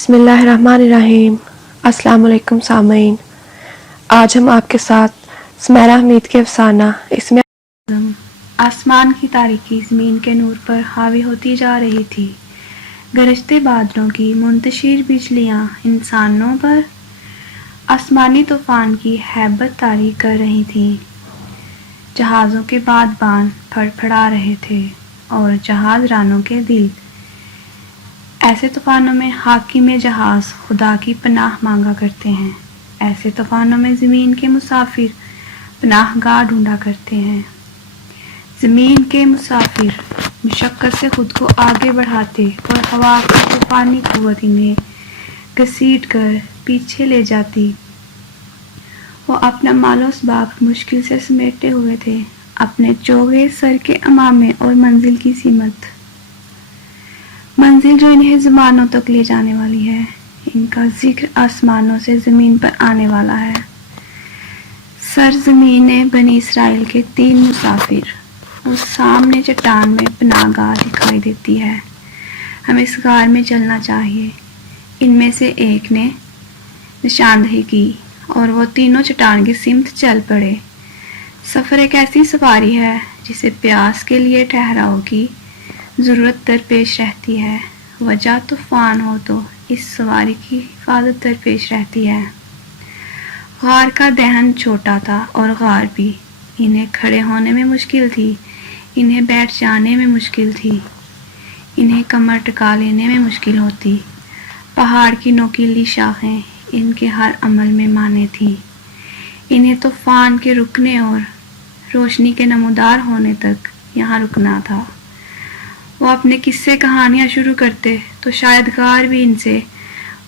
बिस्मिल्लाहिर्रहमानिर्रहीम। अस्सलाम वालेकुम सामईन। आज हम आपके साथ सुमेरा हमीद के अफसाना इसमें आसमान की तारीकी ज़मीन के नूर पर हावी होती जा रही थी। गरजते बादलों की मुंतशिर बिजलियाँ इंसानों पर आसमानी तूफान की हैबत तारी कर रही थीं। जहाज़ों के बादबान फड़फड़ा रहे थे और जहाज़ रानों के दिल। ऐसे तूफ़ानों में हाकिम जहाज़ खुदा की पनाह मांगा करते हैं। ऐसे तूफ़ानों में ज़मीन के मुसाफिर पनाहगाह ढूंढा करते हैं। ज़मीन के मुसाफिर मुशक्क़त से खुद को आगे बढ़ाते और हवा की तूफ़ानी क़ुव्वत इन्हें घसीट कर पीछे ले जाती। वो अपना मालो असबाब मुश्किल से समेटे हुए थे, अपने चौगे सर के अमामे और मंजिल की सीमत, मंजिल जो इन्हें ज़मानों तक ले जाने वाली है। इनका जिक्र आसमानों से ज़मीन पर आने वाला है। सरज़मीन बनी इसराइल के 3 मुसाफिर। उस सामने चट्टान में पनाहगाह दिखाई देती है। हमें इस गार में चलना चाहिए। इनमें से एक ने निशानदही की और वो तीनों चट्टान की सिमत चल पड़े। सफ़र एक ऐसी सवारी है जिसे प्यास के लिए ठहराव की ज़रूरत दरपेश रहती है। वजह तूफ़ान हो तो इस सवारी की हिफाजत दरपेश रहती है। गार का दहन छोटा था और गार भी। इन्हें खड़े होने में मुश्किल थी, इन्हें बैठ जाने में मुश्किल थी, इन्हें कमर टिका लेने में मुश्किल होती। पहाड़ की नोकीली शाखें इनके हर अमल में माने थीं। इन्हें तूफ़ान के रुकने और रोशनी के नमूदार होने तक यहाँ रुकना था। वो अपने किस्से कहानियाँ शुरू करते तो शायद गार भी इनसे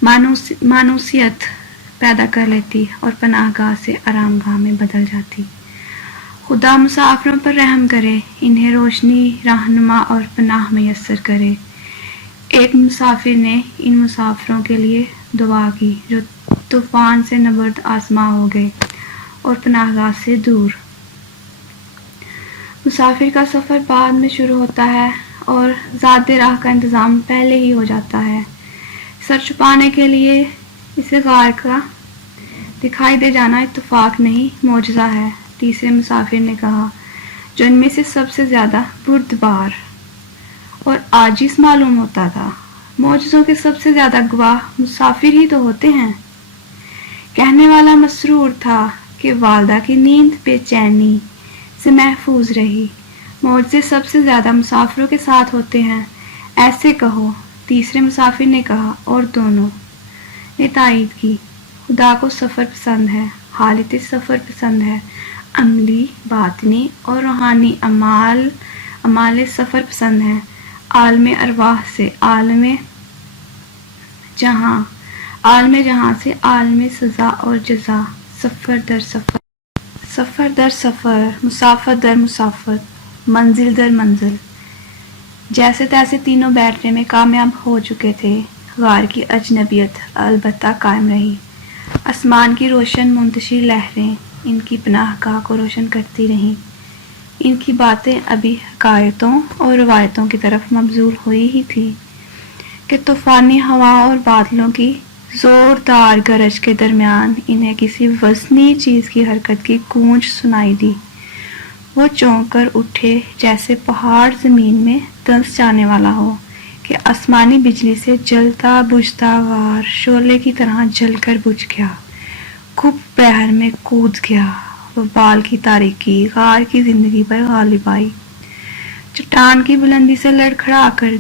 मानूसियत पैदा कर लेती और पनाहगाह से आरामगाह में बदल जाती। खुदा मुसाफिरों पर रहम करे, इन्हें रोशनी, रहनुमा और पनाह मैसर करे। एक मुसाफिर ने इन मुसाफिरों के लिए दुआ की जो तूफ़ान से नबर्द आसमां हो गए और पनाहगाह से दूर। मुसाफिर का सफ़र बाद में शुरू होता है और ज़ाते राह का इंतज़ाम पहले ही हो जाता है। सर छुपाने के लिए इसे गार का दिखाई दे जाना इत्तफाक नहीं, मौजज़ा है। तीसरे मुसाफिर ने कहा, जो इनमें से सबसे ज़्यादा बुर्दबार और आजिज़ मालूम होता था। मौजज़ों के सबसे ज़्यादा गवाह मुसाफिर ही तो होते हैं। कहने वाला मसरूर था कि वालदा की नींद बेचैनी से महफूज रही। मौजज़े सबसे ज़्यादा मुसाफिरों के साथ होते हैं, ऐसे कहो। तीसरे मुसाफिर ने कहा और दोनों ने तायीद की। खुदा को सफ़र पसंद है, हालत सफ़र पसंद है। अमली, बातनी और रूहानी अमाल सफ़र पसंद है। आलम अरवाह से आलम जहाँ से आलम सज़ा और जज़ा। सफ़र दर सफ़र, सफ़र दर सफ़र, मुसाफर दर मुसाफर, मंजिल दर मंजिल। जैसे तैसे तीनों बैठने में कामयाब हो चुके थे। गार की अजनबियत अलबत्ता कायम रही। आसमान की रोशन मुंतशिर लहरें इनकी पनाहगाह को रोशन करती रहीं। इनकी बातें अभी हकायतों और रवायतों की तरफ मबजूल हुई ही थी कि तूफ़ानी हवा और बादलों की ज़ोरदार गरज के दरमियान इन्हें किसी वज़नी चीज़ की हरकत की गूंज सुनाई दी। वो चौंक कर उठे जैसे पहाड़ ज़मीन में धंस जाने वाला हो कि आसमानी बिजली से जलता बुझता गार शोले की तरह जलकर बुझ गया, खूब बहर में कूद गया। वो बाल की तारीकी गार की ज़िंदगी पर गालिब आई। चट्टान की बुलंदी से लड़खड़ा कर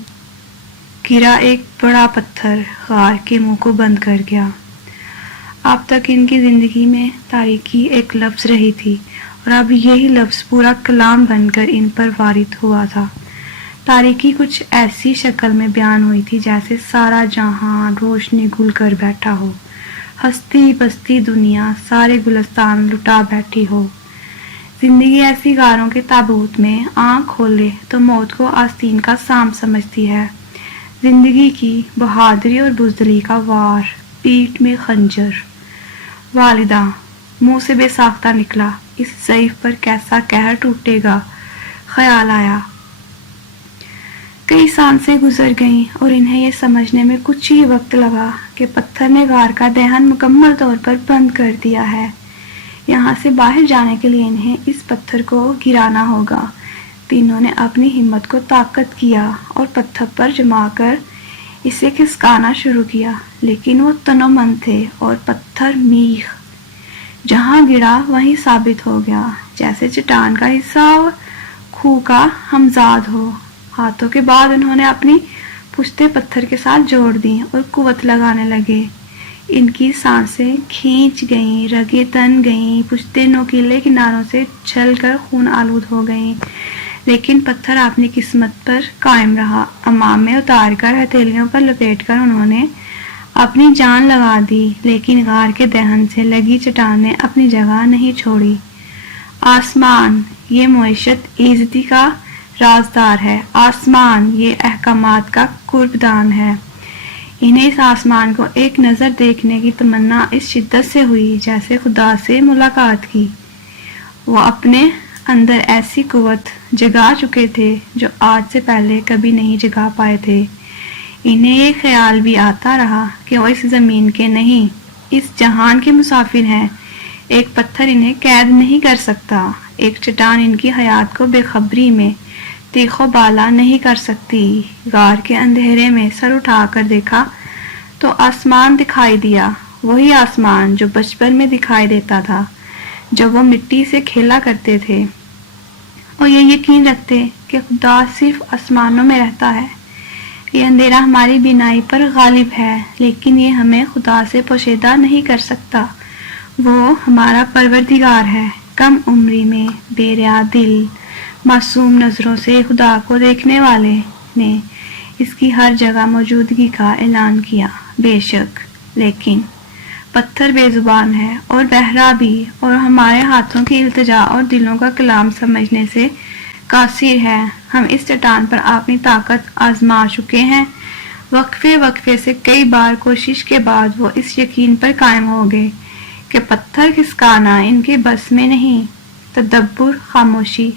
गिरा एक बड़ा पत्थर गार के मुंह को बंद कर गया। अब तक इनकी ज़िंदगी में तारीकी एक लफ्ज़ रही थी और अब यही लफ्ज़ पूरा कलाम बनकर इन पर वारिद हुआ था। तारीकी कुछ ऐसी शक्ल में बयान हुई थी जैसे सारा जहां रोशनी घुल कर बैठा हो, हस्ती बस्ती दुनिया सारे गुलस्तान लुटा बैठी हो। जिंदगी ऐसी गारों के ताबूत में आँख खोले तो मौत को आस्तीन का साम समझती है। जिंदगी की बहादुरी और बुज़दिली का वार, पीठ में खंजर। वालिदा मुंह से बेसाख्ता निकला, इस ज़ईफ़ पर कैसा कहर टूटेगा। ख्याल आया, کئی سانسیں گزر گئیں اور انہیں یہ سمجھنے میں کچھ ہی وقت لگا کہ پتھر نے غار کا دہن مکمل طور پر بند کر دیا ہے۔ یہاں سے باہر جانے کے لیے انہیں اس پتھر کو گرانا ہوگا۔ تینوں نے اپنی ہمت کو طاقت کیا اور پتھر پر جما کر اسے کھسکانا شروع کیا، لیکن وہ تنو من تھے اور پتھر میخ جہاں گرا وہیں ثابت ہو گیا، جیسے چٹان کا حصہ اور خوں کا ہمزاد ہو۔ ہاتھوں کے بعد انہوں نے اپنی پشتیں پتھر کے ساتھ جوڑ دیں اور قوت لگانے لگے۔ ان کی سانسیں کھینچ گئیں، رگیں تن گئیں، پشتیں نوکیلے کناروں سے چھل کر خون آلود ہو گئیں، لیکن پتھر اپنی قسمت پر قائم رہا۔ امام میں اتار کر ہتھیلیوں پر لپیٹ کر انہوں نے اپنی جان لگا دی، لیکن غار کے دہن سے لگی چٹان نے اپنی جگہ نہیں چھوڑی۔ آسمان یہ معیشت عزتی کا رازدار ہے، آسمان یہ احکامات کا قربدان ہے۔ انہیں اس آسمان کو ایک نظر دیکھنے کی تمنا اس شدت سے ہوئی جیسے خدا سے ملاقات کی۔ وہ اپنے اندر ایسی قوت جگا چکے تھے جو آج سے پہلے کبھی نہیں جگا پائے تھے۔ انہیں یہ خیال بھی آتا رہا کہ وہ اس زمین کے نہیں، اس جہان کے مسافر ہیں۔ ایک پتھر انہیں قید نہیں کر سکتا، ایک چٹان ان کی حیات کو بے خبری میں تیخ و بالا نہیں کر سکتی۔ غار کے اندھیرے میں سر اٹھا کر دیکھا تو آسمان دکھائی دیا، وہی آسمان جو بچپن میں دکھائی دیتا تھا جب وہ مٹی سے کھیلا کرتے تھے اور یہ یقین رکھتے کہ خدا صرف آسمانوں میں رہتا ہے۔ یہ اندھیرا ہماری بینائی پر غالب ہے، لیکن یہ ہمیں خدا سے پوشیدہ نہیں کر سکتا۔ وہ ہمارا پروردگار ہے، کم عمری میں بے ریا دل معصوم نظروں سے خدا کو دیکھنے والے نے اس کی ہر جگہ موجودگی کا اعلان کیا۔ بے شک لیکن پتھر بے زبان ہے اور بہرا بھی، اور ہمارے ہاتھوں کی التجا اور دلوں کا کلام سمجھنے سے قاصر ہے۔ ہم اس چٹان پر اپنی طاقت آزما چکے ہیں۔ وقفے وقفے سے کئی بار کوشش کے بعد وہ اس یقین پر قائم ہو گئے کہ پتھر کھسکانا ان کے بس میں نہیں۔ تدبر خاموشی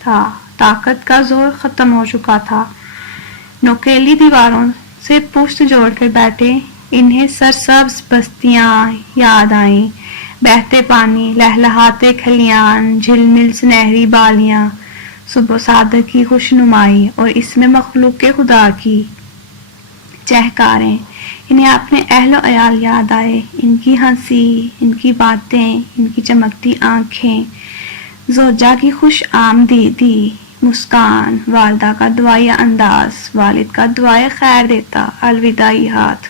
تھا، طاقت کا زور ختم ہو چکا تھا۔ نوکیلی دیواروں سے پشت جوڑ کر بیٹھے انہیں سرسبز بستیاں یاد آئیں، بہتے پانی، لہلہاتے کھلیان، جھلمل سنہری بالیاں، صبح صادق کی خوشنمائی اور اس میں مخلوق کے خدا کی چہکاریں۔ انہیں اپنے اہل و عیال یاد آئے، ان کی ہنسی، ان کی باتیں، ان کی چمکتی آنکھیں، زوجہ کی خوش آمدیدی مسکان، والدہ کا دعائیا انداز، والد کا دعائے خیر دیتا الوداعی ہاتھ۔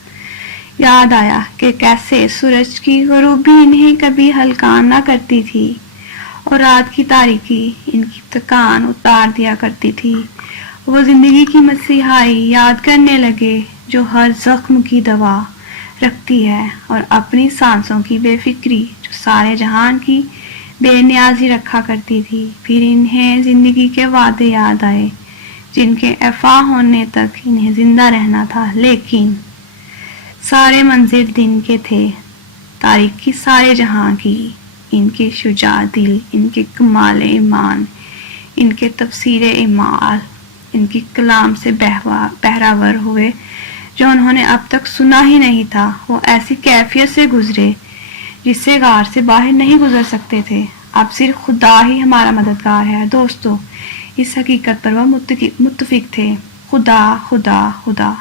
یاد آیا کہ کیسے سورج کی غروبی انہیں کبھی ہلکان نہ کرتی تھی اور رات کی تاریکی ان کی تکان اتار دیا کرتی تھی۔ وہ زندگی کی مسیحائی یاد کرنے لگے جو ہر زخم کی دوا رکھتی ہے، اور اپنی سانسوں کی بے فکری جو سارے جہان کی بے نیازی رکھا کرتی تھی۔ پھر انہیں زندگی کے وعدے یاد آئے جن کے ایفا ہونے تک انہیں زندہ رہنا تھا، لیکن سارے منظر دن کے تھے، تاریکی سارے جہاں کی۔ ان کے شجاع دل، ان کے کمال ایمان، ان کے تفسیر اعمال، ان کی کلام سے بہراور ہوئے جو انہوں نے اب تک سنا ہی نہیں تھا۔ وہ ایسی کیفیت سے گزرے جس سے غار سے باہر نہیں گزر سکتے تھے۔ اب صرف خدا ہی ہمارا مددگار ہے۔ دوستو، اس حقیقت پر وہ متفق تھے، خدا خدا خدا۔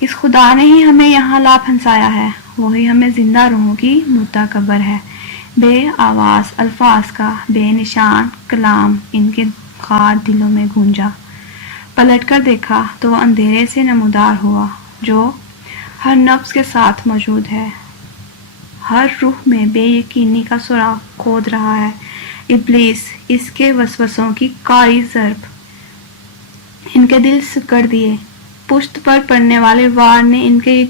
اس خدا نے ہی ہمیں یہاں لا پھنسایا ہے، وہی ہمیں زندہ روحوں کی مردہ قبر ہے۔ بے آواز الفاظ کا بے نشان کلام ان کے غار دلوں میں گونجا۔ پلٹ کر دیکھا تو وہ اندھیرے سے نمودار ہوا جو ہر نفس کے ساتھ موجود ہے، ہر روح میں بے یقینی کا سراغ کھود رہا ہے۔ ابلیس اس کے وسوسوں کی کاری ضرب ان کے دل سکڑ دیے، پشت پر پڑنے والے وار نے ان کے یقین